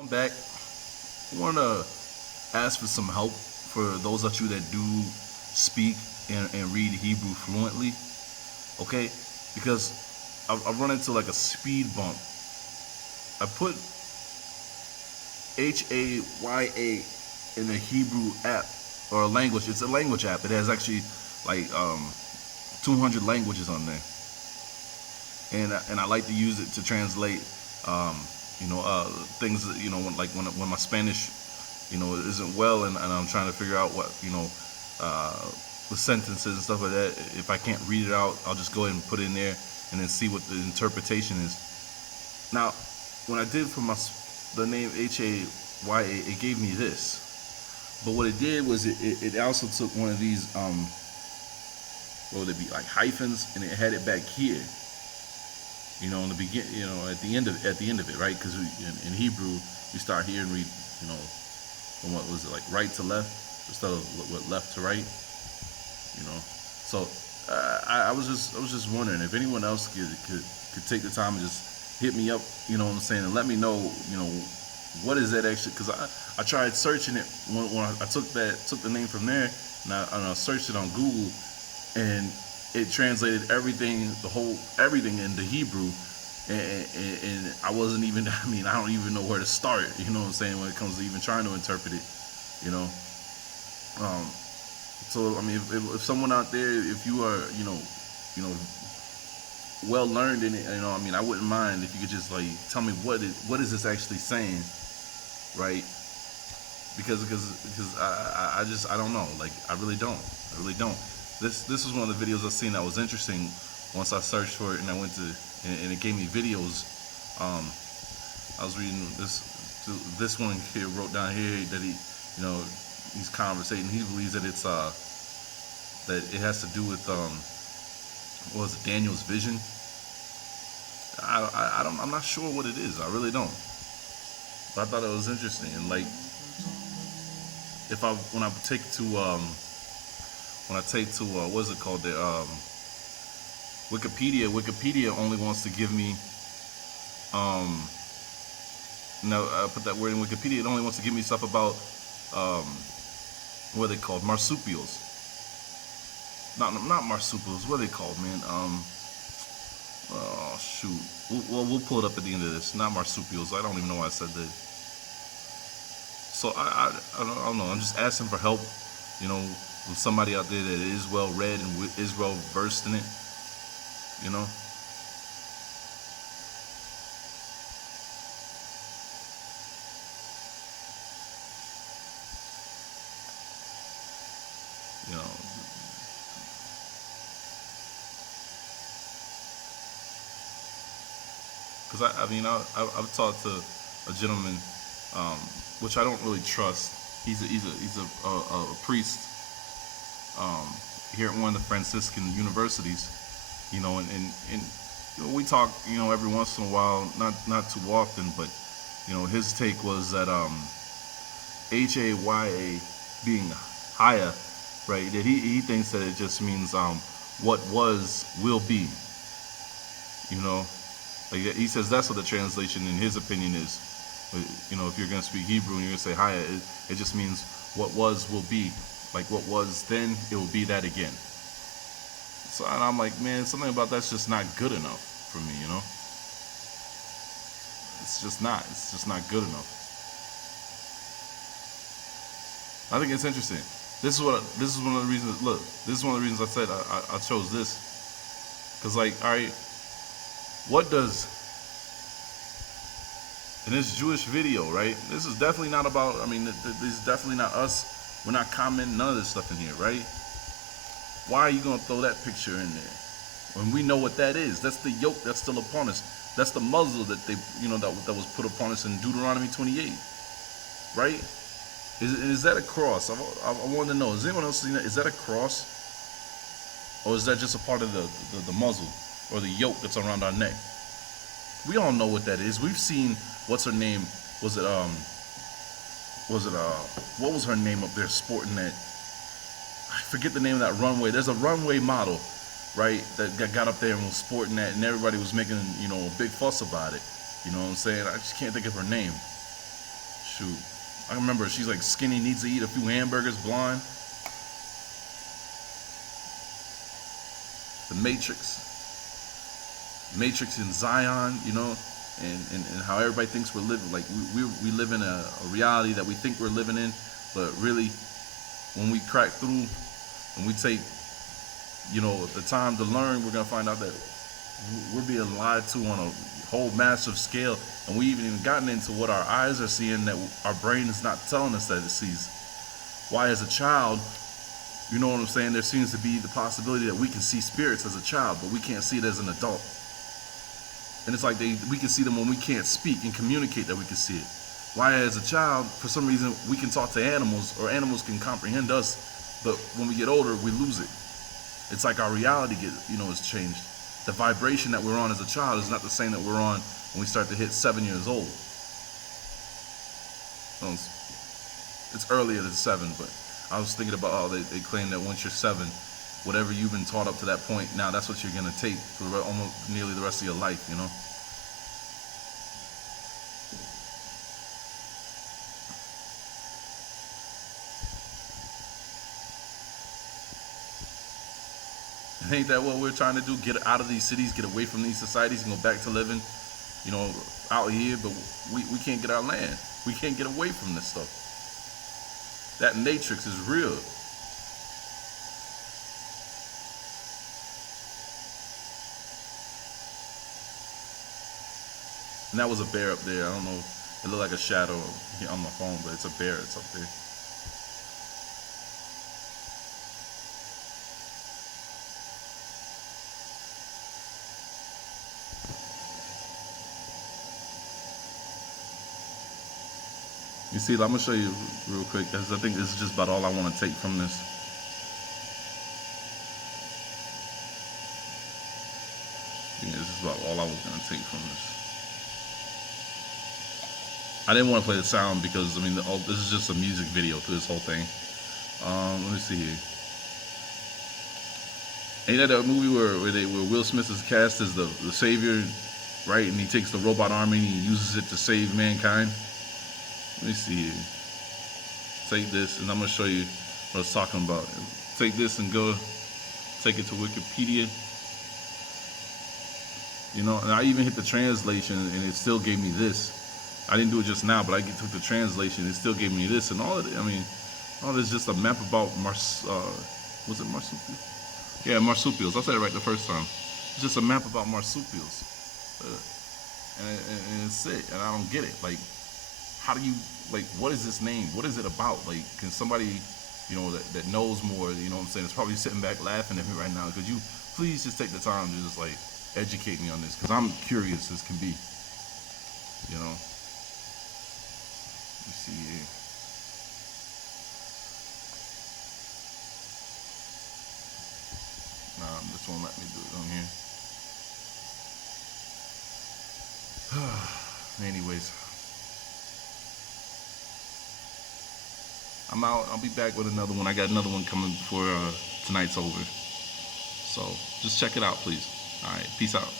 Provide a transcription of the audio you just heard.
I'm back. I want to ask for some help for those of you that do speak and read Hebrew fluently, okay? Because I've run into like a speed bump. I put Haya in a Hebrew app or a language. It's a language app. It has actually like 200 languages on there, and I like to use it to translate um, things that, when my Spanish isn't well, and I'm trying to figure out what the sentences and stuff like that. If I can't read it out, I'll just go ahead and put it in there and then see what the interpretation is. Now, when I did for the name Haya, it gave me this. But what it did was it also took one of these what would it be, like hyphens, and it had it back here. In the begin, at the end of it, right? Because in Hebrew we start here and read, from what was it, like right to left instead of what left to right. So I was just wondering if anyone else could take the time and just hit me up, what I'm saying, and let me know, what is that actually? Because I tried searching it when I took the name from there, and I searched it on Google, and it translated everything into Hebrew, and I wasn't even. I don't even know where to start. You know what I'm saying, when it comes to even trying to interpret it. So if someone out there, if you are, well learned in it, I wouldn't mind if you could just like tell me what is this actually saying, right? Because I don't know. Like I really don't. This was one of the videos I seen that was interesting. Once I searched for it and I went to and it gave me videos. I was reading this one here, wrote down here that he's conversating. He believes that it's that it has to do with what was it, Daniel's vision. I'm not sure what it is. I really don't. But I thought it was interesting, and like when I take to what's it called, the Wikipedia only wants to give me no, I put that word in Wikipedia. It only wants to give me stuff about what are they called, marsupials. Not marsupials. What are they called, man? Oh shoot. We'll pull it up at the end of this. Not marsupials. I don't even know why I said that. So I don't know. I'm just asking for help. With somebody out there that is well read and is well versed in it. You know, because I've talked to a gentleman, which I don't really trust. He's a priest here at one of the Franciscan universities, and we talk, every once in a while, not too often, but his take was that Haya being higher, right? That he thinks that it just means what was will be, like he says that's what the translation in his opinion is. If you're gonna speak Hebrew and you're gonna say Haya, it just means what was will be. Like what was then, it will be that again. So and I'm like, man, something about that's just not good enough for me, It's just not. It's just not good enough. I think it's interesting. This is one of the reasons. Look, this is one of the reasons I said I chose this, because like, all right, what does in this Jewish video, right? This is definitely not about. This is definitely not us. We're not commenting none of this stuff in here, right? Why are you gonna throw that picture in there when we know what that is? That's the yoke that's still upon us. That's the muzzle that they, that was put upon us in Deuteronomy 28, right? Is that a cross? I want to know. Is anyone else seen that? Is that a cross, or is that just a part of the muzzle or the yoke that's around our neck? We all know what that is. We've seen what's her name? What was her name up there sporting that? I forget the name of that runway. There's a runway model, right, that got up there and was sporting that, and everybody was making, a big fuss about it. You know what I'm saying? I just can't think of her name. shoot. I remember she's like skinny, needs to eat a few hamburgers, blonde. The Matrix in Zion, you know, and how everybody thinks we're living. Like we live in a reality that we think we're living in, but really, when we crack through and we take, you know, the time to learn, we're gonna find out that we're being lied to on a whole massive scale, and we even gotten into what our eyes are seeing that our brain is not telling us that it sees. Why, as a child, you know what I'm saying, there seems to be the possibility that we can see spirits as a child, but we can't see it as an adult. And it's like we can see them when we can't speak and communicate that we can see it. Why, as a child, for some reason, we can talk to animals, or animals can comprehend us, but when we get older, we lose it. It's like our reality is changed. The vibration that we're on as a child is not the same that we're on when we start to hit 7 years old. It's earlier than 7, but I was thinking about how they claim that once you're 7, whatever you've been taught up to that point, now that's what you're going to take for almost nearly the rest of your life, you know? And ain't that what we're trying to do? Get out of these cities, get away from these societies, and go back to living, you know, out here, but we can't get our land. We can't get away from this stuff. That matrix is real. And that was a bear up there. I don't know. It looked like a shadow on my phone, but it's a bear. It's up there. You see, I'm gonna show you real quick, because I think this is just about all I want to take from this. Yeah, this is about all I was gonna take from this. I didn't want to play the sound because, I mean, this is just a music video to this whole thing. Let me see here. Ain't that a movie where Will Smith is cast as the savior, right? And he takes the robot army and he uses it to save mankind. Let me see here. Take this, and I'm gonna show you what I was talking about. Take this and go take it to Wikipedia. You know, and I even hit the translation, and it still gave me this. I didn't do it just now, but I took the translation. It still gave me this, and all of it. I mean, all this is just a map about was it marsupials? Yeah, marsupials. I said it right the first time. It's just a map about marsupials, and it's it. And I don't get it. Like, how do you, like, what is this name? What is it about? Like, can somebody, you know, that knows more, you know what I'm saying, is probably sitting back laughing at me right now. Could you please just take the time to just, like, educate me on this? Because I'm curious as can be, you know. Let me see here. Nah, this won't let me do it on here. Anyways. I'm out. I'll be back with another one. I got another one coming before tonight's over. So just check it out, please. All right. Peace out.